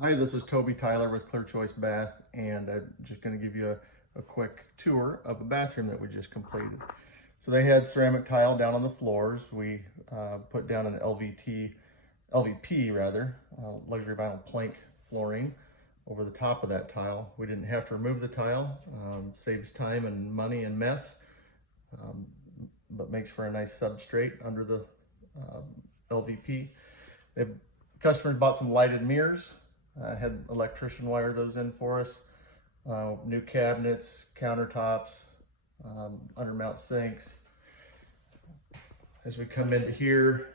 Hi, this is Toby Tyler with Clear Choice Bath, and I'm just going to give you a quick tour of a bathroom that we just completed. So they had ceramic tile down on the floors. We put down an LVP rather, luxury vinyl plank flooring over the top of that tile. We didn't have to remove the tile, saves time and money and mess, but makes for a nice substrate under the LVP. Customers bought some lighted mirrors. Had electrician wire those in for us. New cabinets, countertops, undermount sinks. As we come into here,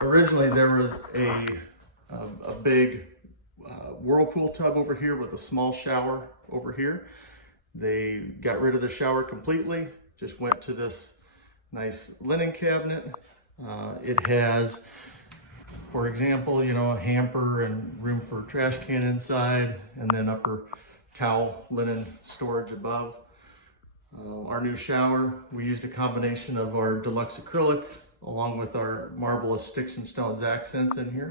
originally there was a big whirlpool tub over here with a small shower over here. They got rid of the shower completely, just went to this nice linen cabinet. It has, for example, a hamper and room for trash can inside, and then upper towel linen storage above. Our new shower, we used a combination of our deluxe acrylic along with our marvelous sticks and stones accents in here.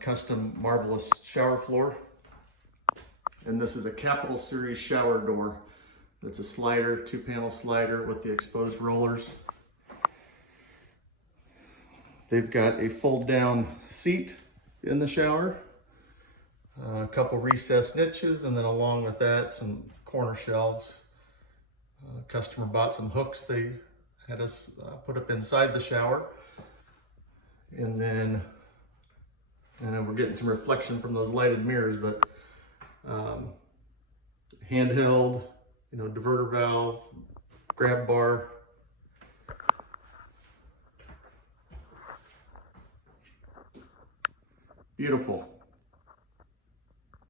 Custom marvelous shower floor. And this is a Capital Series shower door. It's a slider, 2-panel slider with the exposed rollers. They've got a fold-down seat in the shower, a couple recessed niches, and then along with that, some corner shelves. Customer bought some hooks they had us put up inside the shower. And then we're getting some reflection from those lighted mirrors, but handheld, diverter valve, grab bar. Beautiful.